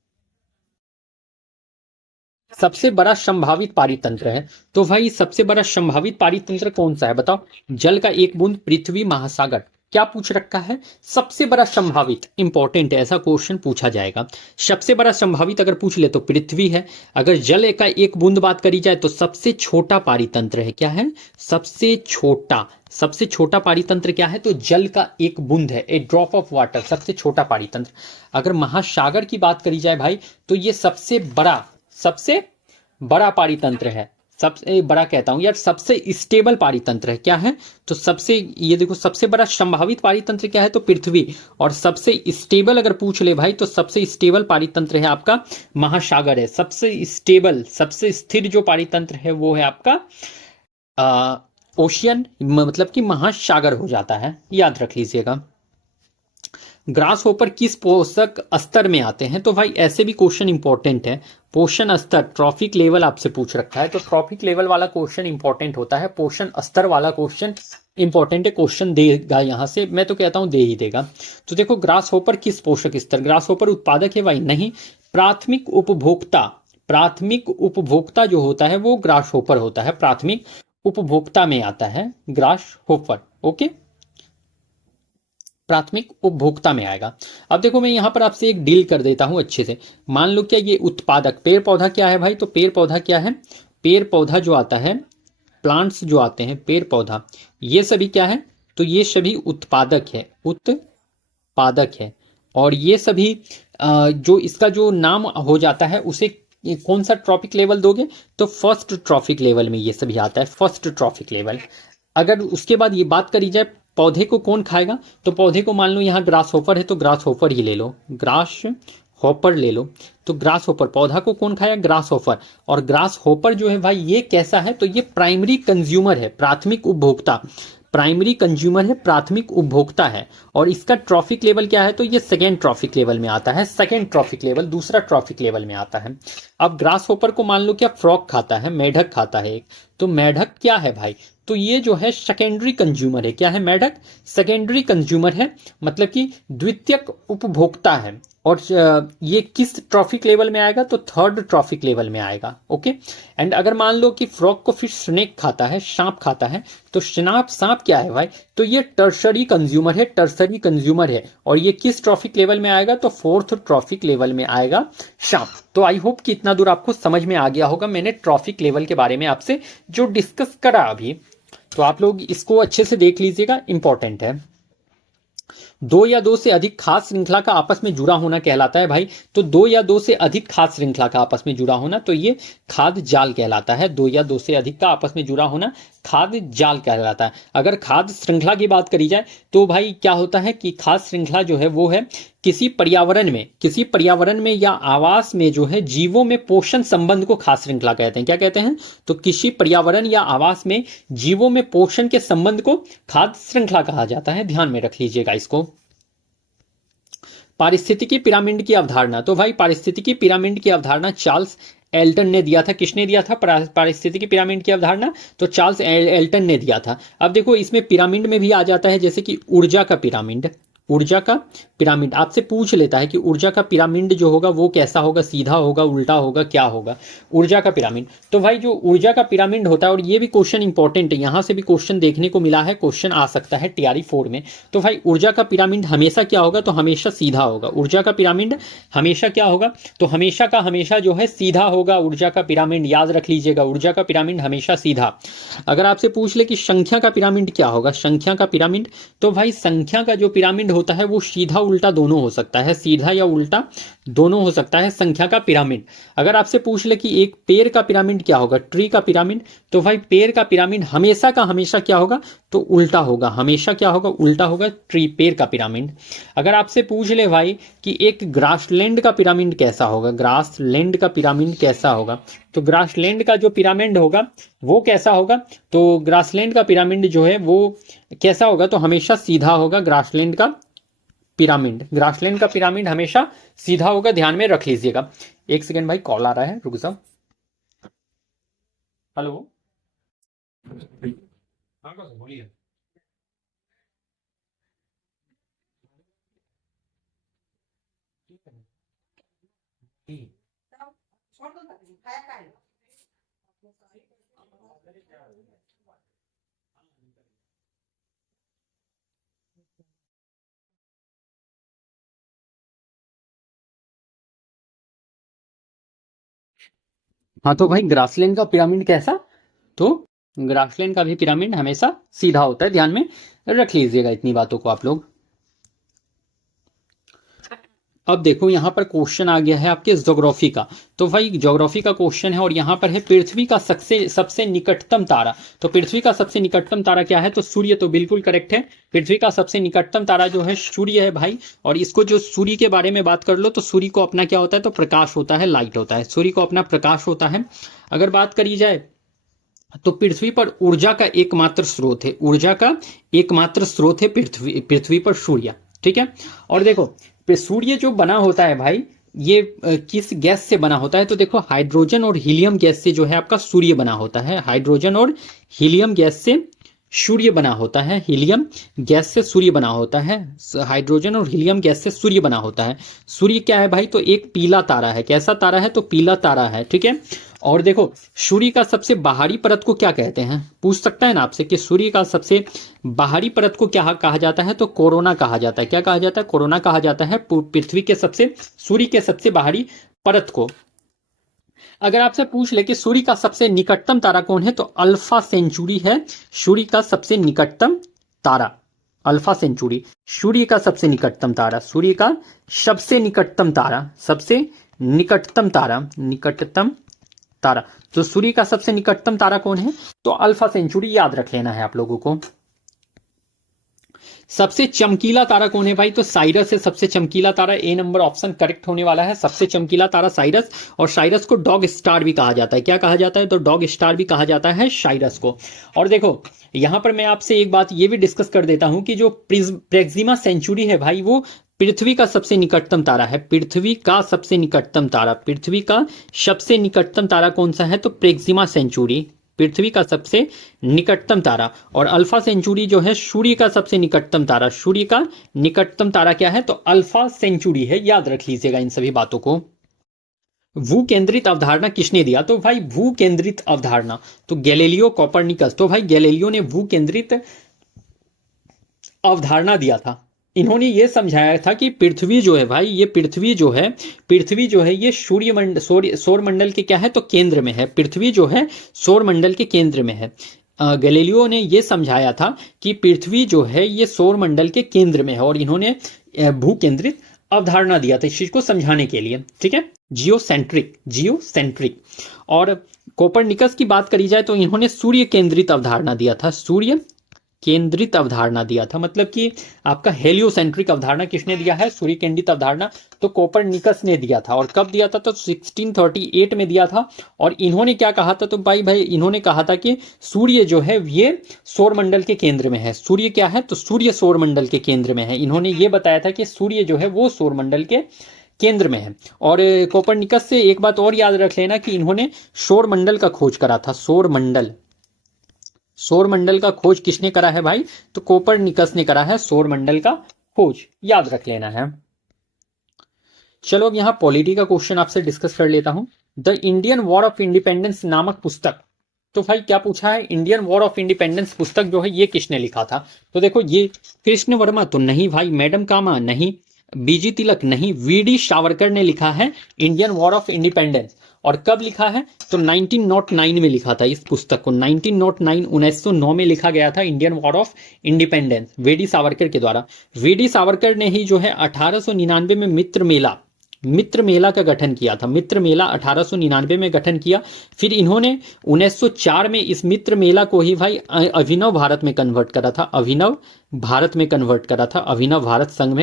सबसे बड़ा संभावित पारितंत्र है, तो भाई सबसे बड़ा संभावित पारितंत्र कौन सा है बताओ? जल का एक बूंद, पृथ्वी, महासागर। क्या पूछ रखा है? सबसे बड़ा संभावित, इंपॉर्टेंट है, ऐसा क्वेश्चन पूछा जाएगा। सबसे बड़ा संभावित अगर पूछ ले तो पृथ्वी है। अगर जल का एक बूंद बात करी जाए तो सबसे छोटा पारितंत्र है, क्या है? सबसे छोटा पारितंत्र क्या है तो जल का एक बूंद है, ए ड्रॉप ऑफ वाटर, सबसे छोटा पारितंत्र। अगर महासागर की बात करी जाए भाई तो ये सबसे बड़ा पारितंत्र है, सबसे बड़ा कहता हूं यार, सबसे स्टेबल पारितंत्र है। क्या है तो सबसे, ये देखो सबसे बड़ा संभावित पारितंत्र क्या है तो पृथ्वी, और सबसे स्टेबल अगर पूछ ले भाई तो सबसे स्टेबल पारितंत्र है आपका महासागर है। सबसे स्टेबल, सबसे स्थिर जो पारितंत्र है वो है आपका ओशियन मतलब कि महासागर हो जाता है, याद रख लीजिएगा। ग्रास होपर किस पोषक स्तर में आते हैं? तो भाई ऐसे भी क्वेश्चन इंपॉर्टेंट है। पोषण स्तर, ट्रॉफिक लेवल आपसे पूछ रखा है, तो ट्रॉफिक लेवल वाला क्वेश्चन इंपॉर्टेंट होता है। पोषण स्तर वाला क्वेश्चन इंपॉर्टेंट है, क्वेश्चन देगा यहां से, मैं तो कहता हूं दे ही देगा। तो देखो ग्रास होपर किस पोषक स्तर, ग्रास होपर उत्पादक है भाई? नहीं, प्राथमिक उपभोक्ता। प्राथमिक उपभोक्ता जो होता है वो ग्रास होपर होता है, प्राथमिक उपभोक्ता में आता है ग्रास होपर। ओके, प्राथमिक उपभोक्ता में आएगा। अब देखो मैं यहां पर आपसे एक डील कर देता हूं अच्छे से। मान लो क्या ये उत्पादक पेड़ पौधा क्या है भाई? तो पेड़ पौधा क्या है? पेड़ पौधा जो आता है, प्लांट्स जो आते हैं, पेड़ पौधा, ये सभी क्या है? तो ये सभी उत्पादक है, उत्पादक है। और ये सभी जो इसका जो नाम हो जाता है उसे कौन सा ट्रॉफिक लेवल दोगे? तो फर्स्ट ट्रॉफिक लेवल में ये सभी आता है, फर्स्ट ट्रॉफिक लेवल। अगर उसके बाद ये बात करी जाए पौधे को कौन खाएगा, तो पौधे को मान लो यहाँ ग्रास होपर है तो ग्रास होपर ही ले लो, ग्रास होपर ले लो। तो ग्रास होपर, पौधा को कौन खाया? Grass hopper. और ग्रास होपर जो है भाई ये कैसा है? तो ये प्राइमरी कंज्यूमर है, प्राथमिक उपभोक्ता। प्राइमरी कंज्यूमर है, प्राथमिक उपभोक्ता है। और इसका ट्रॉफिक लेवल क्या है? तो ये सेकेंड ट्रॉफिक लेवल में आता है, सेकेंड ट्रॉफिक लेवल, दूसरा ट्रॉफिक लेवल में आता है। अब ग्रास होपर को मान लो क्या फ्रॉग खाता है, मेढक खाता है एक, तो मेढक क्या है भाई? तो ये जो है सेकेंडरी कंज्यूमर है। क्या है मेढक? सेकेंडरी कंज्यूमर है, मतलब कि द्वितीयक उपभोक्ता है। और ये किस ट्रॉफिक लेवल में आएगा? तो थर्ड ट्रॉफिक लेवल में आएगा। ओके, एंड अगर मान लो कि फ्रॉग को फिर स्नेक खाता है, सांप खाता है, तो सांप क्या है भाई? तो ये टर्सरी कंज्यूमर है, टर्सरी कंज्यूमर है। और ये किस ट्रॉफिक लेवल में आएगा? तो फोर्थ ट्रॉफिक लेवल में आएगा सांप। तो आई होप कि इतना दूर आपको समझ में आ गया होगा, मैंने ट्रॉफिक लेवल के बारे में आपसे जो डिस्कस करा अभी। तो आप लोग इसको अच्छे से देख लीजिएगा, इंपॉर्टेंट है। दो या दो से अधिक खास श्रृंखला का आपस में जुड़ा होना कहलाता है भाई। तो दो या दो से अधिक खास श्रृंखला का आपस में जुड़ा होना, तो ये खाद्य जाल कहलाता है। दो या दो से अधिक का आपस में जुड़ा होना खाद्य जाल कहलाता है। अगर खाद्य श्रृंखला की बात करी जाए तो भाई क्या होता है कि खाद्य श्रृंखला जो है वो है किसी पर्यावरण में या आवास में जो है जीवों में पोषण संबंध को खाद्य श्रृंखला कहते हैं। क्या कहते हैं? तो किसी पर्यावरण या आवास में जीवों में पोषण के संबंध को खाद्य श्रृंखला कहा जाता है, ध्यान में रख लीजिएगा इसको। पारिस्थितिकी पिरामिड की अवधारणा, तो भाई पारिस्थितिकी पिरामिड की अवधारणा चार्ल्स एल्टन ने दिया था। किसने दिया था पारिस्थितिकी पिरामिड की अवधारणा? तो चार्ल्स एल्टन ने दिया था। अब देखो इसमें पिरामिड में भी आ जाता है, जैसे कि ऊर्जा का पिरामिड। ऊर्जा का पिरामिड आपसे पूछ लेता है कि ऊर्जा का पिरामिड जो होगा वो कैसा होगा, सीधा होगा, उल्टा होगा, क्या होगा ऊर्जा का पिरामिड। तो भाई जो ऊर्जा का पिरामिड होता है, और ये भी क्वेश्चन इंपॉर्टेंट है, यहां से भी क्वेश्चन देखने को मिला है, क्वेश्चन आ सकता है टीआरई 4 में। तो भाई ऊर्जा का पिरामिड हमेशा क्या होगा? तो हमेशा सीधा होगा। ऊर्जा का पिरामिड हमेशा क्या होगा? तो हमेशा का हमेशा जो है सीधा होगा ऊर्जा का पिरामिड, याद रख लीजिएगा, ऊर्जा का पिरामिड हमेशा सीधा। अगर आपसे पूछ ले कि संख्या का पिरामिड क्या होगा, संख्या का पिरामिड, तो भाई संख्या का जो पिरामिड होता है वो सीधा उल्टा दोनों हो सकता है, सीधा या उल्टा दोनों हो सकता है संख्या का पिरामिड। अगर आपसे पूछ ले कि एक पेड़ का पिरामिड क्या होगा, ट्री का पिरामिड, तो भाई पेड़ का पिरामिड हमेशा का हमेशा क्या होगा? तो उल्टा होगा, हमेशा क्या होगा? उल्टा होगा, ट्री पेड़ का पिरामिड। अगर आपसे पूछ ले भाई कि एक ग्रासलैंड का पिरामिड कैसा होगा, ग्रासलैंड का पिरामिड कैसा होगा, तो ग्रासलैंड का जो पिरामिड होगा वो कैसा होगा? तो ग्रासलैंड का पिरामिड जो है वो कैसा होगा? तो हमेशा सीधा होगा ग्रासलैंड का पिरामिड। ग्रासलैंड का पिरामिड हमेशा सीधा होगा, ध्यान में रख लीजिएगा। एक सेकेंड भाई, कॉल आ रहा है, रुक जाओ। हेलो, हाँ बोलिए। हाँ तो भाई ग्रासलैंड का पिरामिड कैसा? तो ग्रासलैंड का भी पिरामिड हमेशा सीधा होता है, ध्यान में रख लीजिएगा इतनी बातों को आप लोग। अब देखो यहां पर क्वेश्चन आ गया है आपके ज्योग्राफी का। तो भाई ज्योग्राफी का क्वेश्चन है, और यहां पर है पृथ्वी का सबसे निकटतम तारा। तो पृथ्वी का सबसे निकटतम तारा क्या है? तो सूर्य। तो बिल्कुल करेक्ट है, पृथ्वी का सबसे निकटतम तारा जो है सूर्य है भाई। और इसको जो सूर्य के बारे में बात कर लो तो सूर्य को अपना क्या होता है? तो प्रकाश होता है, लाइट होता है, सूर्य को अपना प्रकाश होता है। अगर बात करी जाए तो पृथ्वी पर ऊर्जा का एकमात्र स्रोत है, ऊर्जा का एकमात्र स्रोत है पृथ्वी पर सूर्य। ठीक है। और देखो सूर्य जो बना होता है भाई, ये किस गैस से बना होता है? तो देखो हाइड्रोजन और हीलियम गैस से जो है आपका सूर्य बना होता है। हाइड्रोजन और हीलियम गैस से सूर्य बना होता है। हीलियम गैस से सूर्य बना होता है। हाइड्रोजन और हीलियम गैस से सूर्य बना होता है। सूर्य क्या है भाई? तो एक पीला तारा है। कैसा तारा है? तो पीला तारा है। ठीक है। और देखो सूर्य का सबसे बाहरी परत को क्या कहते हैं? पूछ सकता है ना आपसे कि सूर्य का सबसे बाहरी परत को क्या कहा जाता है? तो कोरोना कहा जाता है। क्या कहा जाता है? कोरोना कहा जाता है पृथ्वी के सबसे, सूर्य के सबसे बाहरी परत को। अगर आपसे पूछ ले कि सूर्य का सबसे निकटतम तारा कौन है? तो अल्फा सेंचुरी है सूर्य का सबसे निकटतम तारा। अल्फा सेंचुरी सूर्य का सबसे निकटतम तारा, सूर्य का सबसे निकटतम तारा, सबसे निकटतम तारा, निकटतम तारा। तो सूर्य का सबसे निकटतम तारा कौन है? तो अल्फा सेंचुरी। याद रख लेना है आप लोगों को। सबसे चमकीला तारा कौन है भाई? तो साइरस है सबसे चमकीला तारा। ए नंबर ऑप्शन करेक्ट होने वाला है। सबसे चमकीला तारा साइरस, और साइरस को डॉग स्टार भी कहा जाता है। क्या कहा जाता है? तो डॉग स्टार भी कहा जाता है साइरस को। और देखो यहां पर मैं आपसे एक बात ये भी डिस्कस कर देता हूं कि जो प्रेक्सिमा सेंचुरी है भाई, वो पृथ्वी का सबसे निकटतम तारा है। पृथ्वी का सबसे निकटतम तारा, पृथ्वी का सबसे निकटतम तारा कौन सा है? तो प्रेक्सिमा सेंचुरी, पृथ्वी का सबसे निकटतम तारा। और अल्फा सेंचुरी जो है सूर्य का सबसे निकटतम तारा। सूर्य का निकटतम तारा क्या है? तो अल्फा सेंचुरी है। याद रख लीजिएगा इन सभी बातों को। भू केंद्रित अवधारणा किसने दिया? तो भाई भू केंद्रित अवधारणा तो गैलीलियो कोपरनिकस। तो भाई गैलीलियो ने भू केंद्रित अवधारणा दिया था। इन्होंने ये समझाया था कि पृथ्वी जो है भाई, ये पृथ्वी जो है ये सौर मंडल के क्या है? तो केंद्र में है। पृथ्वी जो है सौर मंडल के केंद्र में है। गैलीलियो ने ये समझाया था कि पृथ्वी जो है ये सौर मंडल के केंद्र में है, और इन्होंने भू केंद्रित अवधारणा दिया था इस चीज को समझाने के लिए। ठीक है। जियोसेंट्रिक। और कोपरनिकस की बात करी जाए तो इन्होंने सूर्य केंद्रित अवधारणा दिया था। सूर्य केंद्रित अवधारणा दिया था, मतलब कि आपका हेलियोसेंट्रिक अवधारणा किसने दिया है? सूर्य केंद्रित अवधारणा तो कोपरनिकस ने दिया था। और कब दिया था? तो 1638 में दिया था। और इन्होंने क्या कहा था? तो भाई इन्होंने कहा था कि सूर्य जो है ये सौर मंडल के केंद्र में है। सूर्य क्या है? तो सूर्य सौर मंडल के केंद्र में है। इन्होंने ये बताया था कि सूर्य जो है वो सौर मंडल के केंद्र में है। और कोपरनिकस से एक बात और याद रख लेना कि इन्होंने सौर मंडल का खोज करा था। सौर मंडल का खोज किसने करा है भाई? तो कोपरनिकस ने करा है सौर मंडल का खोज। याद रख लेना है। चलो अब यहां पॉलिटी का क्वेश्चन आपसे डिस्कस कर लेता हूं। The Indian War of independence नामक पुस्तक, तो भाई क्या पूछा है? इंडियन वॉर ऑफ इंडिपेंडेंस पुस्तक जो है ये किसने लिखा था? तो देखो ये कृष्ण वर्मा तो नहीं भाई, मैडम कामा नहीं, बीजी तिलक नहीं, वीडी सावरकर ने लिखा है इंडियन वॉर ऑफ इंडिपेंडेंस। और कब लिखा है? तो 1909 में लिखा था इस पुस्तक को। 1909 में लिखा गया था Indian War of Independence V D Savarkar के द्वारा। वीडी सावरकर ने ही जो है 1899 में मित्र मेला का गठन किया था। मित्र मेला 1899 में गठन किया। फिर इन्होंने 1904 में इस मित्र मेला को ही भाई अभिनव भारत में कन्वर्ट करा था। अभिनव भारत संघ में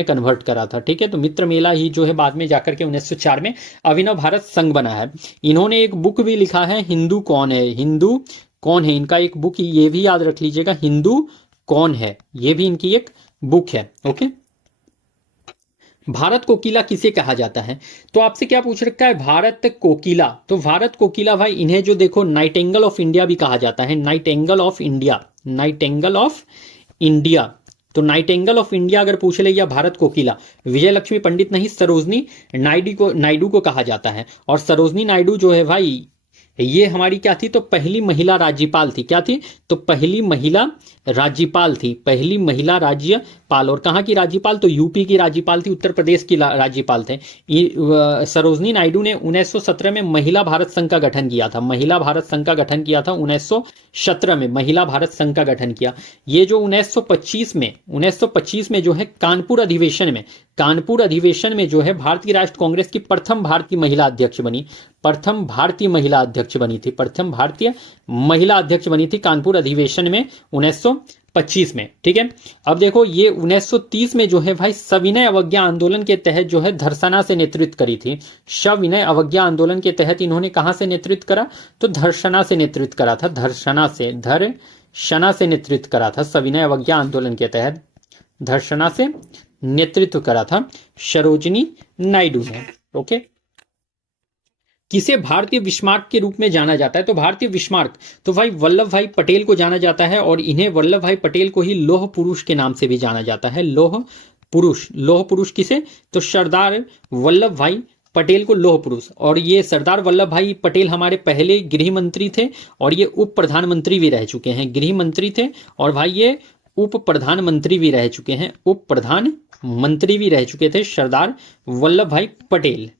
कन्वर्ट करा था। ठीक है। तो मित्र मेला ही जो है बाद में जाकर के 1904 में अभिनव भारत संघ बना है। इन्होंने एक बुक भी लिखा है, हिंदू कौन है। इनका एक बुक, ये भी याद रख लीजिएगा, हिंदू कौन है, ये भी इनकी एक बुक है। ओके। भारत कोकिला किसे कहा जाता है? तो आपसे क्या पूछ रखा है? भारत कोकिला। तो भारत कोकिला भाई इन्हें जो देखो नाइटेंगल ऑफ इंडिया भी कहा जाता है। Nightingale of India. तो नाइटेंगल ऑफ इंडिया अगर पूछ ले, या भारत कोकिला, विजय लक्ष्मी पंडित नहीं, सरोजनी नायडू को कहा जाता है। और सरोजनी नायडू जो है भाई ये हमारी क्या थी? तो पहली महिला राज्यपाल थी। क्या थी? तो पहली महिला राज्यपाल थी। और कहाँ की राज्यपाल? तो यूपी की राज्यपाल थी, उत्तर प्रदेश की राज्यपाल थे। सरोजनी नायडू ने 1917 में महिला भारत संघ का गठन किया था। 1917 में महिला भारत संघ का गठन किया। ये जो 1925 में जो है कानपुर अधिवेशन में जो है भारतीय राष्ट्र कांग्रेस की प्रथम भारतीय महिला अध्यक्ष बनी थी। कानपुर अधिवेशन में 1925 में, ठीक है। अब देखो ये 1930 में जो है भाई सविनय अवज्ञा आंदोलन के तहत जो है धर्षणा से नेतृत्व करी थी। सविनय अवज्ञा आंदोलन के तहत इन्होंने कहां से नेतृत्व करा, तो धर्षणा से नेतृत्व करा था, धर्षणा से नेतृत्व करा था, सविनय अवज्ञा आंदोलन के तहत धर्षणा से नेतृत्व करा था सरोजिनी नायडू ने। ओके, किसे भारतीय बिस्मार्क के रूप में जाना जाता है, तो भारतीय बिस्मार्क तो भाई वल्लभ भाई पटेल को जाना जाता है, और इन्हें वल्लभ भाई पटेल को ही लौह पुरुष के नाम से भी जाना जाता है। लौह पुरुष किसे, तो सरदार वल्लभ भाई पटेल को लौह पुरुष। और ये सरदार वल्लभ भाई पटेल हमारे पहले गृह मंत्री थे, और ये उप प्रधानमंत्री भी रह चुके हैं। गृह मंत्री थे और भाई ये उप प्रधानमंत्री भी रह चुके हैं, उप प्रधानमंत्री भी रह चुके थे सरदार वल्लभ भाई पटेल।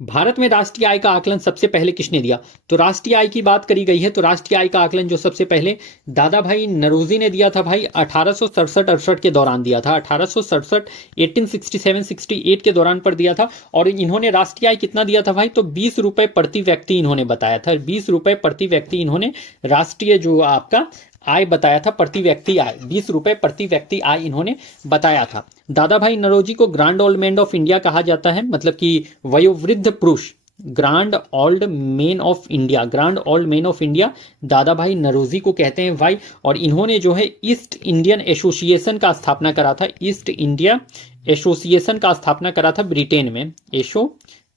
भारत में राष्ट्रीय आय का आकलन सबसे पहले किसने दिया, तो राष्ट्रीय आय की बात करी गई है, तो राष्ट्रीय आय का आकलन जो सबसे पहले दादा भाई नौरोजी ने दिया था भाई 1867-68 के दौरान दिया था। 1867 1867-68 के दौरान पर दिया था। और इन्होंने राष्ट्रीय आय कितना दिया था भाई, तो 20 रुपए प्रति व्यक्ति इन्होंने बताया था। 20 रुपए प्रति व्यक्ति इन्होंने राष्ट्रीय जो आपका आय बताया था, प्रति व्यक्ति आय 20 रुपए प्रति व्यक्ति आय इन्होंने बताया था। दादा भाई नौरोजी को grand old man of India कहा जाता है, मतलब कि वयोवृद्ध पुरुष, grand old man of India, grand old man of India दादा भाई नौरोजी को कहते हैं भाई। और इन्होंने जो है ईस्ट इंडियन एसोसिएशन का स्थापना करा था, ईस्ट इंडिया एसोसिएशन का स्थापना करा था ब्रिटेन में।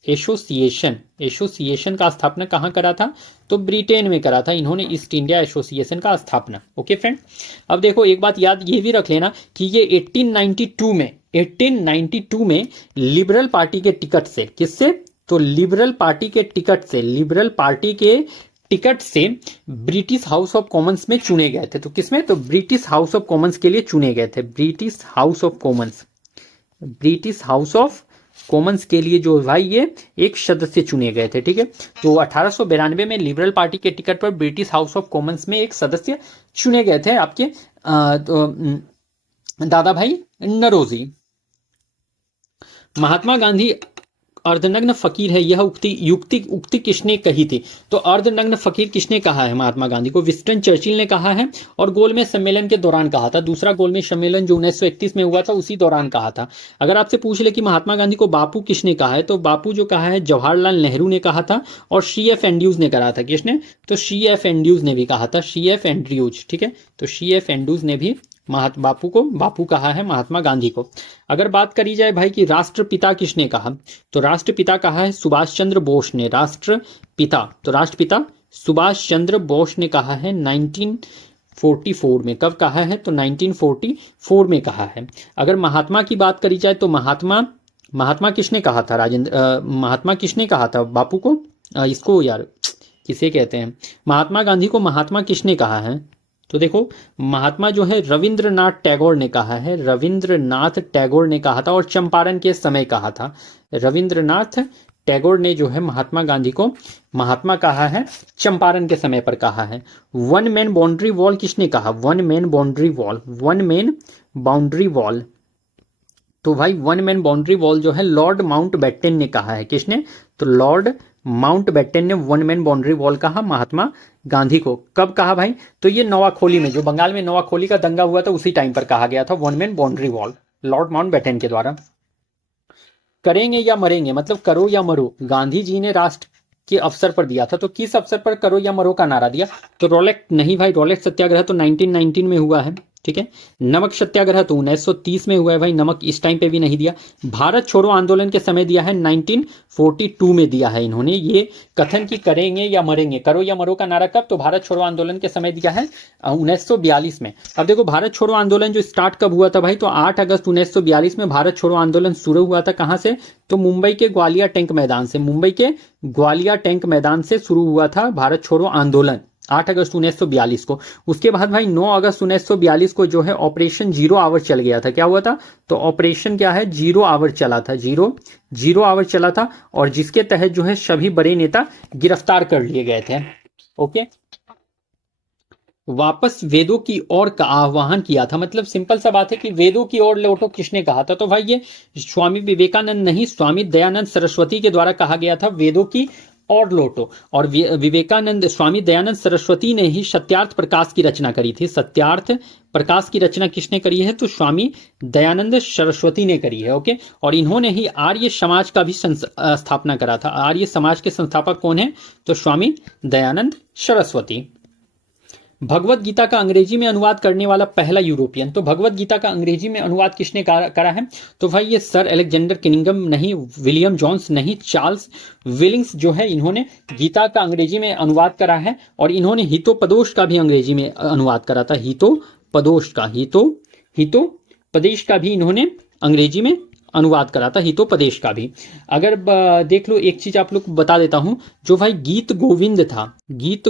एसोसिएशन का स्थापना कहां करा था, तो ब्रिटेन में करा था इन्होंने ईस्ट इंडिया एसोसिएशन का स्थापना। ओके फ्रेंड, अब देखो एक बात याद ये भी रख लेना कि ये 1892 में लिबरल पार्टी के टिकट से, किससे, तो लिबरल पार्टी के टिकट से ब्रिटिश हाउस ऑफ कॉमन्स में चुने गए थे। तो किसमें, तो ब्रिटिश हाउस ऑफ कॉमन्स के लिए चुने गए थे। ब्रिटिश हाउस ऑफ कॉमन्स के लिए जो भाई ये एक सदस्य चुने गए थे, ठीक है। तो 1892 में लिबरल पार्टी के टिकट पर ब्रिटिश हाउस ऑफ कॉमन्स में एक सदस्य चुने गए थे आपके दादा भाई नौरोजी। महात्मा गांधी अर्धनग्न फकीर है, यह उक्ति किसने कही थी, तो अर्धनग्न फकीर किसने कहा है महात्मा गांधी को, विंस्टन चर्चिल ने कहा है, और गोलमेज सम्मेलन के दौरान कहा था। दूसरा गोलमेज सम्मेलन जो 1931 में हुआ था उसी दौरान कहा था। अगर आपसे पूछ ले कि महात्मा गांधी को बापू किसने कहा है, तो बापू जो कहा है जवाहरलाल नेहरू ने कहा था, और CF एंड्रयूज ने कहा था। किसने, तो CF एंड्रयूज ने भी कहा था, CF एंड्रयूज, ठीक है। तो CF एंड्रयूज ने भी बापू कहा है महात्मा गांधी को। अगर बात करी जाए भाई कि राष्ट्रपिता किसने कहा, तो राष्ट्रपिता कहा है सुभाष चंद्र बोस ने। राष्ट्रपिता सुभाष चंद्र बोस ने कहा है 1944 में। कब कहा है, तो 1944 में कहा है। अगर महात्मा की बात करी जाए तो महात्मा किसने कहा था, महात्मा किसने कहा था बापू को, इसको यार किसे कहते हैं, महात्मा गांधी को महात्मा किसने कहा है, तो देखो महात्मा जो है रविंद्रनाथ टैगोर ने कहा है, रविंद्रनाथ टैगोर ने कहा था, और चंपारण के समय कहा था। रविंद्रनाथ टैगोर ने जो है महात्मा गांधी को महात्मा कहा है, चंपारण के समय पर कहा है। वन मैन बाउंड्री वॉल किसने कहा, वन मैन बाउंड्री वॉल, तो भाई वन मैन बाउंड्री वॉल जो है लॉर्ड माउंटबेटन ने कहा है। किसने, तो लॉर्ड माउंटबेटन ने वन मैन बाउंड्री वॉल कहा महात्मा गांधी को। कब कहा भाई, तो ये नवाखोली में, जो बंगाल में नवाखोली का दंगा हुआ था उसी टाइम पर कहा गया था one man boundary wall, Lord Mountbatten के द्वारा। करेंगे या मरेंगे, मतलब करो या मरो, गांधी जी ने राष्ट्र के अवसर पर दिया था। तो किस अवसर पर करो या मरो का नारा दिया, तो रॉलेट नहीं भाई, रॉलेट सत्याग्रह तो 1919 में हुआ है, ठीक है। नमक सत्याग्रह तो 1930 में हुआ है भाई, नमक इस टाइम पे भी नहीं दिया। भारत छोड़ो आंदोलन के समय दिया है 1942 में दिया है इन्होंने ये कथन की करेंगे या मरेंगे, करो या मरो का नारा। कब, तो भारत छोड़ो आंदोलन के समय दिया है 1942 में। अब देखो भारत छोड़ो आंदोलन जो स्टार्ट कब हुआ था भाई, तो 8 अगस्त 1942 में भारत छोड़ो आंदोलन शुरू हुआ था। कहां से, तो मुंबई के ग्वालियर टैंक मैदान से शुरू हुआ था भारत छोड़ो आंदोलन 8 अगस्त 1942 को। उसके बाद भाई 9 अगस्त 1942 को जो है ऑपरेशन 0 आवर चल गया था। क्या हुआ था, तो ऑपरेशन क्या है, 0 आवर चला था, 0 आवर चला था, और जिसके तहत जो है सभी बड़े नेता गिरफ्तार कर लिए गए थे। ओके, वापस वेदों की ओर का आह्वान किया था, मतलब सिंपल सा बात है कि वेदों की ओर लौटो किसने कहा था, तो भाई ये स्वामी विवेकानंद नहीं, स्वामी दयानंद सरस्वती के द्वारा कहा गया था वेदों की और लोटो। और विवेकानंद स्वामी दयानंद सरस्वती ने ही सत्यार्थ प्रकाश की रचना करी थी। सत्यार्थ प्रकाश की रचना किसने करी है? तो स्वामी दयानंद सरस्वती ने करी है। ओके, और इन्होंने ही आर्य समाज का भी स्थापना करा था। आर्य समाज के संस्थापक कौन है? तो स्वामी दयानंद सरस्वती। भगवत गीता का अंग्रेजी में अनुवाद करने वाला पहला यूरोपियन। तो भगवत गीता का अंग्रेजी में अनुवाद किसने करा है? तो भाई ये सर अलेक्जेंडर किनिंगम नहीं, विलियम जोन्स नहीं, चार्ल्स विलिंग्स जो है इन्होंने गीता का अंग्रेजी में अनुवाद करा है। और इन्होंने हितोपदेश का भी अंग्रेजी में अनुवाद करा था। हितोपदेश का भी इन्होंने अंग्रेजी में अनुवाद करा था, हितोपदेश का भी। अगर देख लो, एक चीज आप लोग को बता देता हूं, जो भाई गीत गोविंद था, गीत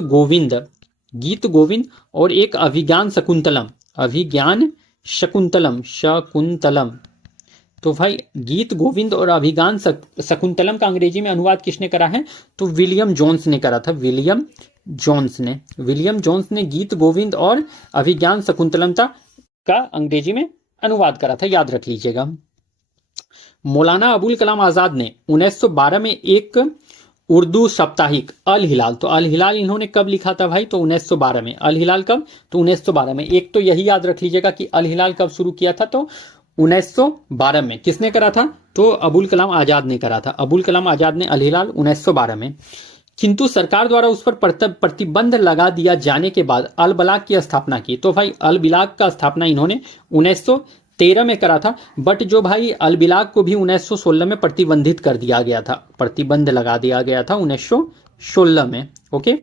गोविंद और एक अभिज्ञान शकुंतलम। तो भाई गीत गोविंद और अभिज्ञान शकुंतलम का अंग्रेजी में अनुवाद किसने करा है? तो विलियम जोन्स ने करा था। विलियम जोन्स ने गीत गोविंद और अभिज्ञान शकुंतलम का अंग्रेजी में अनुवाद करा था, याद रख लीजिएगा। मौलाना अबुल कलाम आजाद ने 1912 में एक उर्दू साप्ताहिक अल हिलाल, तो अल हिलाल इन्होंने कब लिखा था भाई? तो 1912 में। अल हिलाल कब? तो 1912 में। एक तो यही याद रख लीजिएगा कि अल हिलाल कब शुरू किया था? तो 1912 में। किसने करा था? तो अबुल कलाम आजाद ने करा था। अबुल कलाम आजाद ने अल हिलाल 1912 में। किंतु सरकार द्वारा उस पर प्रतिबंध लगा दिया जाने के बाद अल बलाग की स्थापना की। तो भाई अल बिलाग का स्थापना इन्होंने 1913 में करा था। बट जो भाई अल बिलाग को भी 1916 में प्रतिबंधित कर दिया गया था, प्रतिबंध लगा दिया गया था 1916 में। ओके,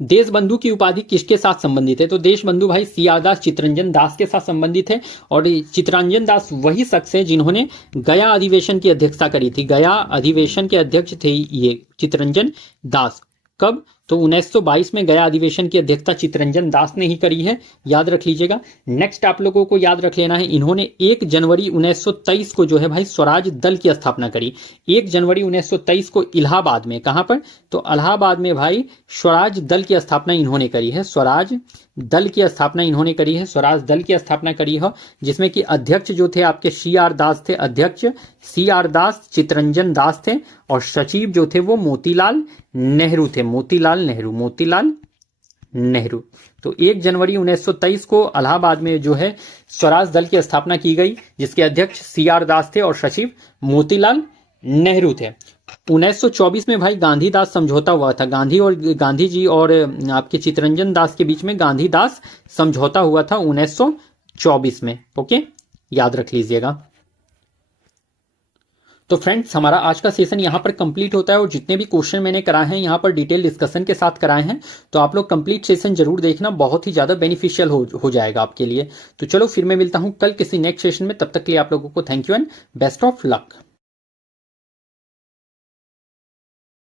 देशबंधु की उपाधि किसके साथ संबंधित है? तो देशबंधु भाई सीआर दास चितरंजन दास के साथ संबंधित है। और चितरंजन दास वही शख्स है जिन्होंने गया अधिवेशन की अध्यक्षता करी थी। गया अधिवेशन के अध्यक्ष थे ये चितरंजन दास। कब? तो 1922 में गया अधिवेशन की अध्यक्षता चितरंजन दास ने ही करी है, याद रख लीजिएगा। नेक्स्ट आप लोगों को याद रख लेना है, इन्होंने 1 जनवरी 1923 को जो है भाई स्वराज दल की स्थापना करी। 1 जनवरी 1923 को इलाहाबाद में। कहां पर? तो इलाहाबाद में भाई स्वराज दल की स्थापना इन्होंने करी है। स्वराज दल की स्थापना इन्होंने करी है। स्वराज दल की स्थापना करी है, जिसमें कि अध्यक्ष जो थे आपके सीआर दास थे। अध्यक्ष सीआर दास, चितरंजन दास थे। और सचिव जो थे वो मोतीलाल नेहरू थे। मोतीलाल नेहरू। तो 1 जनवरी 1923 को इलाहाबाद में जो है स्वराज दल की स्थापना की गई, जिसके अध्यक्ष सीआर दास थे और सचिव मोतीलाल नेहरू थे। 1924 में भाई गांधीदास समझौता हुआ था। गांधी जी और आपके चितरंजन दास के बीच में गांधीदास समझौता हुआ था 1924 में। ओके, याद रख लीजिएगा। तो फ्रेंड्स, हमारा आज का सेशन यहाँ पर कंप्लीट होता है। और जितने भी क्वेश्चन मैंने कराए हैं यहाँ पर डिटेल डिस्कशन के साथ कराए हैं, तो आप लोग कंप्लीट सेशन जरूर देखना, बहुत ही ज्यादा बेनिफिशियल हो जाएगा आपके लिए। तो चलो फिर मैं मिलता हूँ कल किसी नेक्स्ट सेशन में। तब तक के लिए आप लोगों को thank you and best of luck.